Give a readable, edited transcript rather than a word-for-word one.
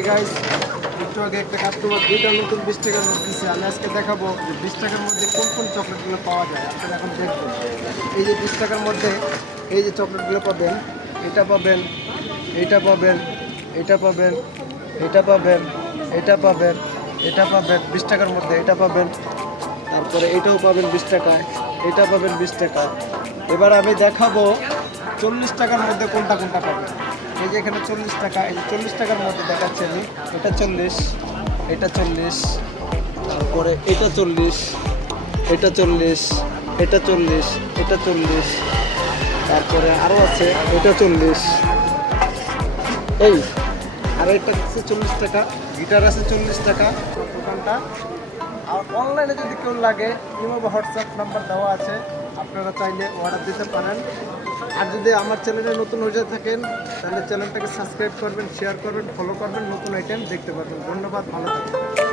Hi guys, একটু আগে একটা কাস্টমার দুইটা নতুন 20 টাকার নোট দিচ্ছে। আমি আজকে দেখাবো যে 20 টাকার মধ্যে কোন কোন চকলেটগুলো পাওয়া যায়। আপনারা এখন দেখবেন, এই যে 20 টাকার মধ্যে এই যে চকলেটগুলো পাবেন, এটা পাবেন, এইটা পাবেন, এটা পাবেন, এটা পাবেন, এটা পাবেন, এটা পাবেন 20 টাকার মধ্যে, এটা পাবেন, তারপরে এটাও পাবেন 20 টাকায়, এটা পাবেন 20 টাকা। এবার আমি দেখাবো 40 টাকার মধ্যে কোনটা কোনটা পাবেন। এই যে এখানে 40 টাকা, এই যে 40 টাকার মধ্যে দেখাচ্ছি আমি, এটা 40, এটা 40, তারপরে এটা 40, এটা 40, এটা 40, এটা 40, তারপরে আরও আছে এটা 40, এই আর এটা হচ্ছে 40 টাকা, গিটার আছে 40 টাকা। দোকানটা আর অনলাইনে যদি কেউ লাগে, ইমো বা হোয়াটসঅ্যাপ নাম্বার দেওয়া আছে, আপনারা চাইলে অর্ডার দিতে পারেন। আর যদি আমার চ্যানেলে নতুন হয়ে থাকেন, তাহলে চ্যানেলটাকে সাবস্ক্রাইব করবেন, শেয়ার করবেন, ফলো করবেন, নতুন আইটেম দেখতে পারবেন। ধন্যবাদ, ভালো থাকবেন।